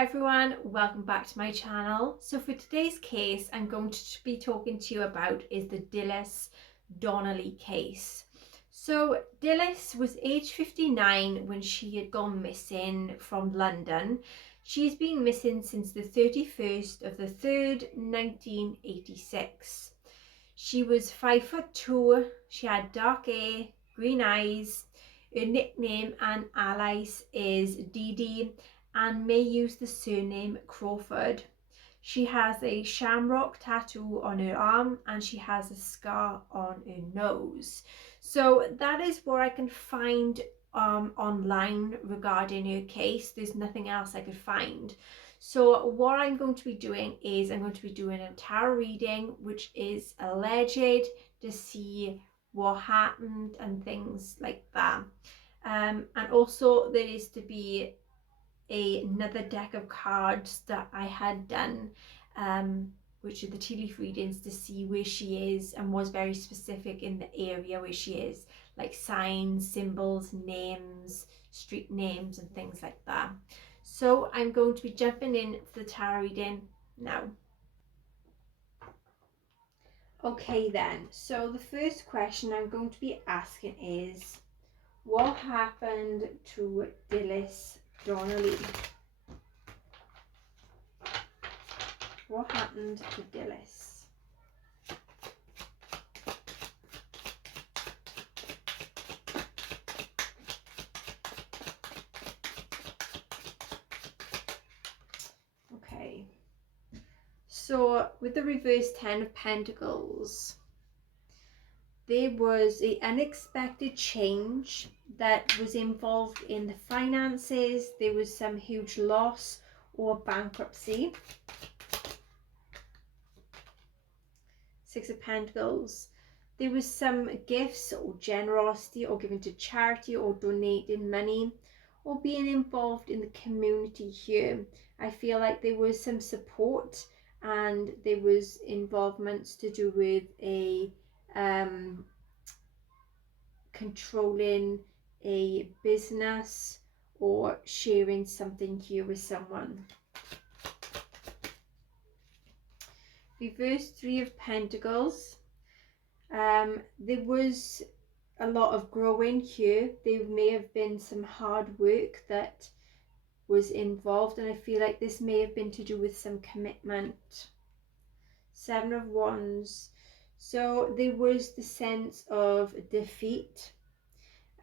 everyone, welcome back to my channel. So for today's case I'm going to be talking to you about is the Dilys Donnelly case. So Dilys was age 59 when she had gone missing from London. She's been missing since the 31st of the 3rd, 1986. She was 5'2", she had dark hair, green eyes. Her nickname and alias is Dee Dee and may use the surname Crawford. She has a shamrock tattoo on her arm and she has a scar on her nose. So that is what I can find online regarding her case. There's nothing else I could find. So what I'm going to be doing is I'm going to be doing a tarot reading, which is alleged, to see what happened and things like that. And also there is to be another deck of cards that I had done, which are the tea leaf readings, to see where she is, and was very specific in the area where she is, like signs, symbols, names, street names and things like that. So I'm going to be jumping in for the tarot reading now. Okay then, so the first question I'm going to be asking is, what happened to Dilys Donnelly? What happened to Dilys? Okay, so with the reverse 10 of Pentacles, there was an unexpected change that was involved in the finances. There was some huge loss or bankruptcy. Six of Pentacles. There was some gifts or generosity or giving to charity or donating money or being involved in the community here. I feel like there was some support and there was involvements to do with a controlling a business or sharing something here with someone. Reverse Three of Pentacles. There was a lot of growing here. There may have been some hard work that was involved, and I feel like this may have been to do with some commitment. Seven of Wands. So there was the sense of defeat,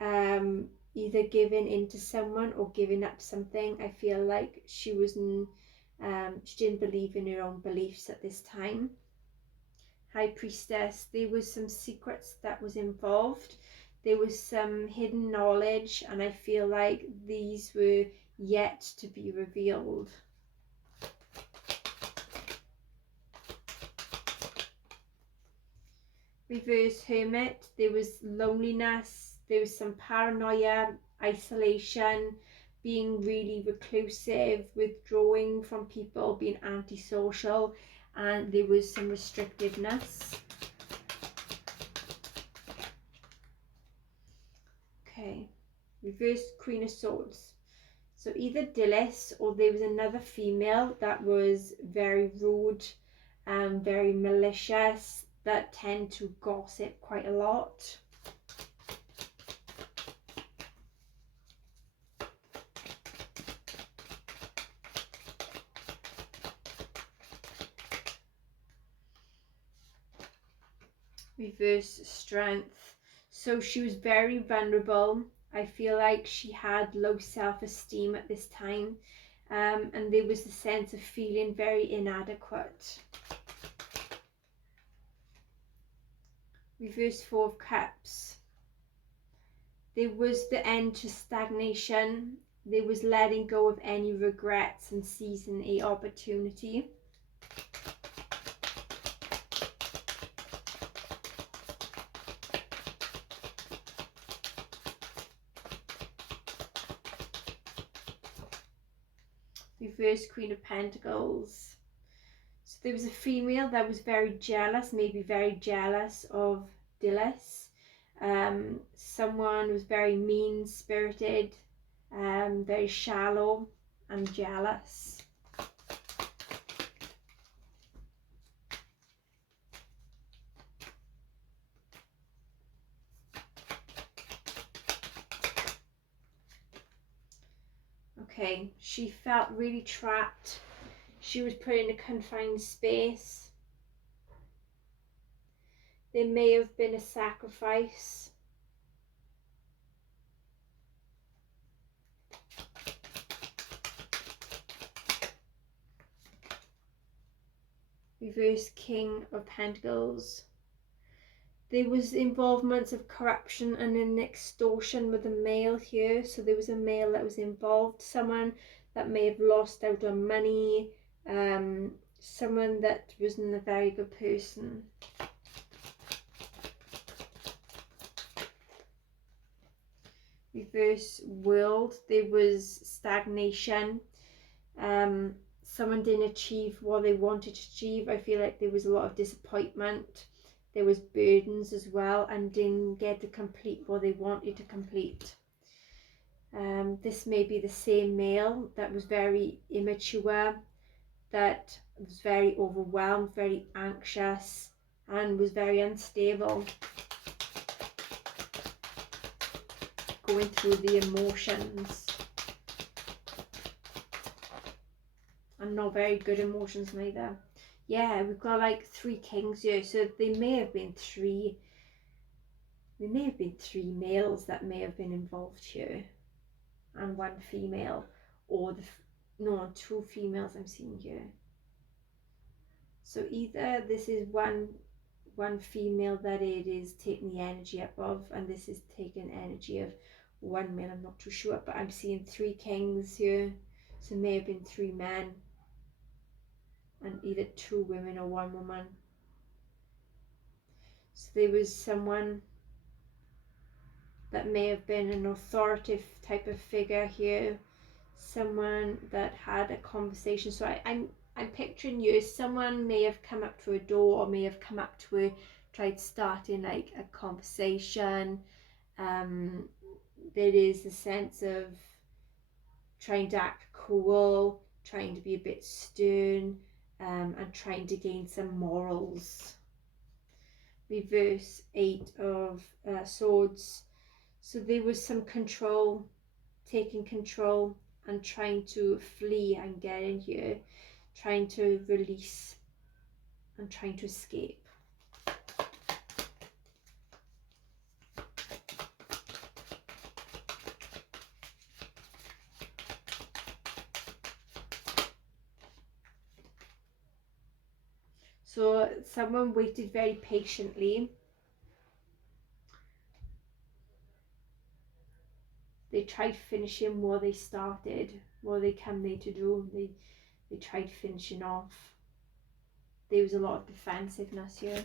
either giving in to someone or giving up something. I feel like she didn't believe in her own beliefs at this time. High Priestess. There was some secrets that was involved. There was some hidden knowledge, and I feel like these were yet to be revealed. Reverse Hermit. There was loneliness. There was some paranoia, isolation, being really reclusive, withdrawing from people, being antisocial, and there was some restrictiveness. Okay, reverse Queen of Swords. So either Dilys or there was another female that was very rude and very malicious, that tend to gossip quite a lot. Reverse Strength. So she was very vulnerable. I feel like she had low self-esteem at this time, and there was the sense of feeling very inadequate. Reverse Four of Cups. There was the end to stagnation. There was letting go of any regrets and seizing an opportunity. Reverse Queen of Pentacles. So there was a female that was very jealous, maybe very jealous of Dilys. Someone was very mean-spirited, very shallow and jealous. she felt really trapped. She was put in a confined space. There may have been a sacrifice. Reverse King of Pentacles. There was involvements of corruption and an extortion with a male here. So there was a male that was involved. Someone that may have lost out on money. Someone that wasn't a very good person. Reverse World. There was stagnation. Someone didn't achieve what they wanted to achieve. I feel like there was a lot of disappointment. There was burdens as well, and didn't get to complete what they wanted to complete. This may be the same male that was very immature, that was very overwhelmed, very anxious, and was very unstable, going through the emotions. And not very good emotions neither. Yeah, we've got like 3 kings here, so they may have been three males that may have been involved here, and 1 female, or 2 females I'm seeing here. So either this is one female that it is taking the energy up of, and this is taking energy of 1 male. I'm not too sure, but I'm seeing 3 kings here, so it may have been 3 men. And either 2 women or 1 woman. So there was someone that may have been an authoritative type of figure here. Someone that had a conversation. So I'm picturing you. Someone may have come up to a door, or may have come up to her, tried starting like a conversation. There is a sense of trying to act cool, trying to be a bit stern, and trying to gain some morals. Reverse 8 of Swords. So there was some control, taking control and trying to flee and get in here, trying to release and trying to escape. So someone waited very patiently. They tried finishing what they started, what they came there to do. They tried finishing off. There was a lot of defensiveness here.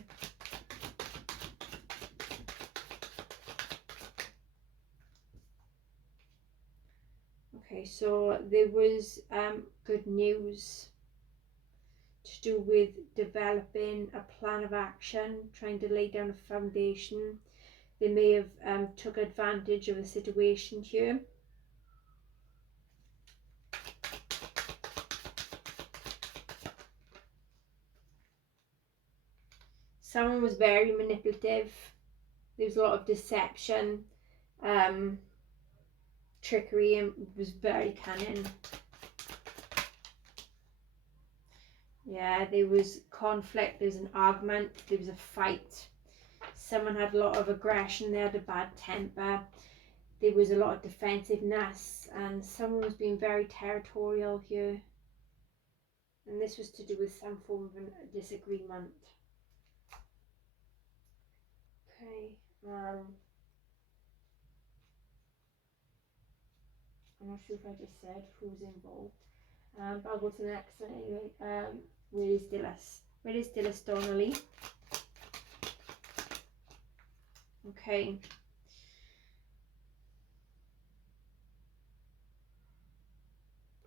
Okay, so there was good news to do with developing a plan of action, trying to lay down a foundation. They may have took advantage of a situation here. Someone was very manipulative. There was a lot of deception, trickery, and was very cunning. Yeah, there was conflict, there was an argument, there was a fight. Someone had a lot of aggression, they had a bad temper. There was a lot of defensiveness, and someone was being very territorial here. And this was to do with some form of a disagreement. Okay, I'm not sure if I just said who's involved, but I'll go to the next one anyway. Where is Dilys? Where is Dilys Donnelly? Okay.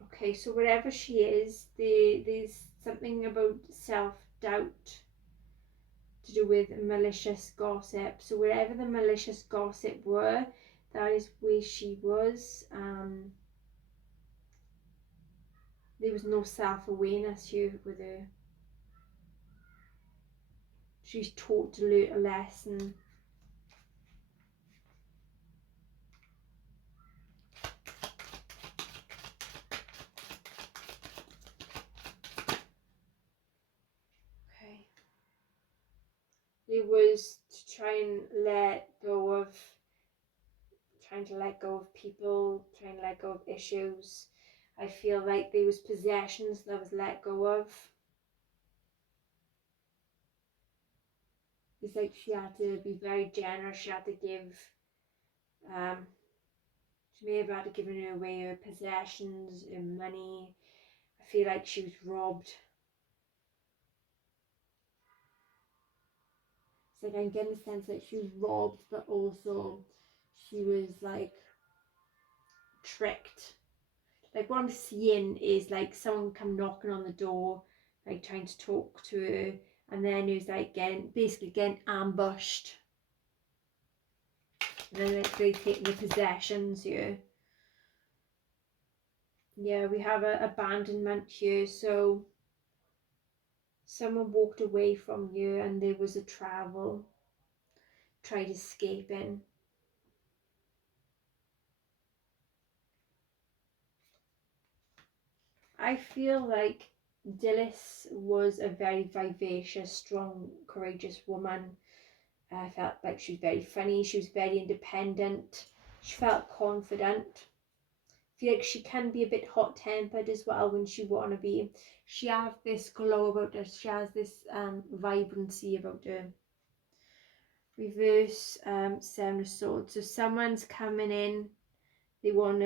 Okay, so wherever she is, there's something about self-doubt to do with malicious gossip. So wherever the malicious gossip were, that is where she was. There was no self-awareness here with her. She's taught to learn a lesson. was to try and let go of, trying to let go of people, trying to let go of issues. I feel like there was possessions that was let go of. It's like she had to be very generous. She had to give, she may have had to give away her possessions, her money. I feel like she was robbed. It's like I'm getting the sense that she was robbed, but also she was like tricked. Like what I'm seeing is like someone come knocking on the door, like trying to talk to her, and then it was like basically getting ambushed. And then like they take the possessions here. Yeah, we have an abandonment here. So someone walked away from you and there was a travel, tried escaping. I feel like Dilys was a very vivacious, strong, courageous woman. I felt like she was very funny, she was very independent, she felt confident. I feel like she can be a bit hot-tempered as well when she wanna be. She has this glow about her, she has this vibrancy about her. Reverse Seven of Swords. So someone's coming in, they wanna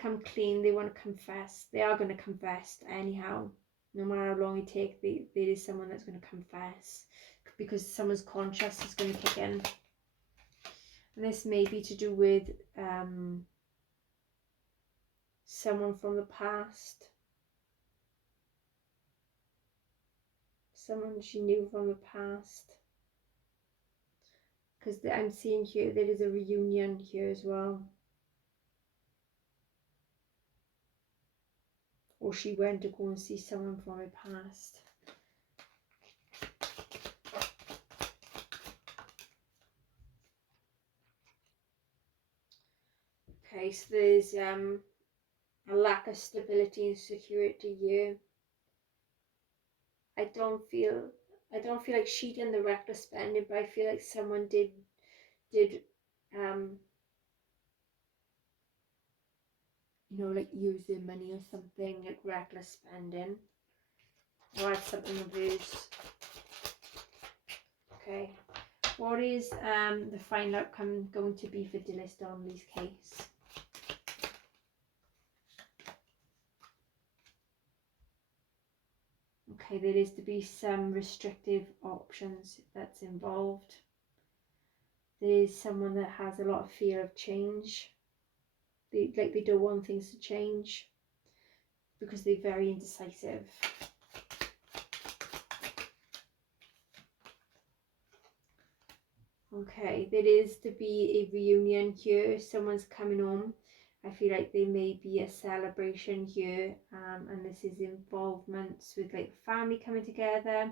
come clean, they want to confess. They are going to confess anyhow. No matter how long it takes, there is someone that's going to confess because someone's conscience is going to kick in. And this may be to do with someone from the past. Someone she knew from the past. Because I'm seeing here, there is a reunion here as well. Or she went to go and see someone from her past. Okay, so there's a lack of stability and security here. I don't feel like she did the reckless spending, but I feel like someone did like use their money or something, like reckless spending. Or had something of hers. Okay. What is the final outcome going to be for Dilys Donnelly's case? Okay, there is to be some restrictive options that's involved. There is someone that has a lot of fear of change. They don't want things to change because they're very indecisive. Okay, there is to be a reunion here. Someone's coming home. I feel like there may be a celebration here, and this is involvements with like family coming together,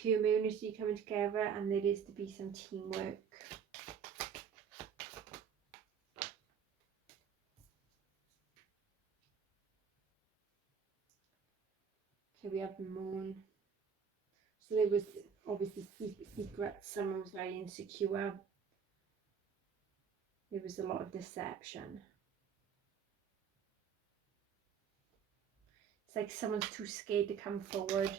community coming together, and there is to be some teamwork. Okay, we have the moon. So there was obviously secret. Someone was very insecure. There was a lot of deception. It's like someone's too scared to come forward.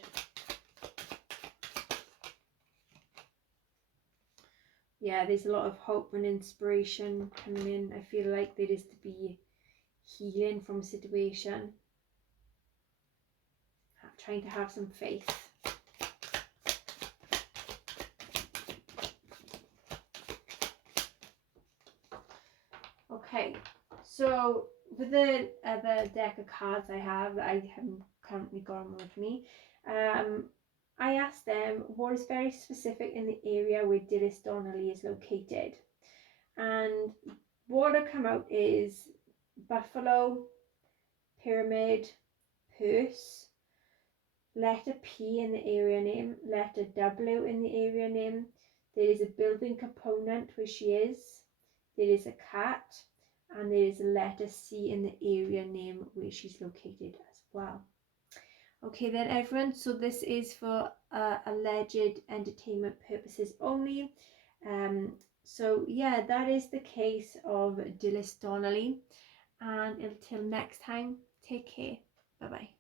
Yeah, there's a lot of hope and inspiration coming in. I feel like there is to be healing from a situation. Trying to have some faith. Okay, so with the other deck of cards I have that I haven't currently got with me, I asked them what is very specific in the area where Dilys Donnelly is located. And what I come out is buffalo, pyramid, purse, letter P in the area name, letter W in the area name. There is a building component where she is. There is a cat, and there is a letter C in the area name where she's located as well. Okay then everyone, so this is for alleged entertainment purposes only. So yeah, that is the case of Dilys Donnelly, and until next time, take care. Bye bye.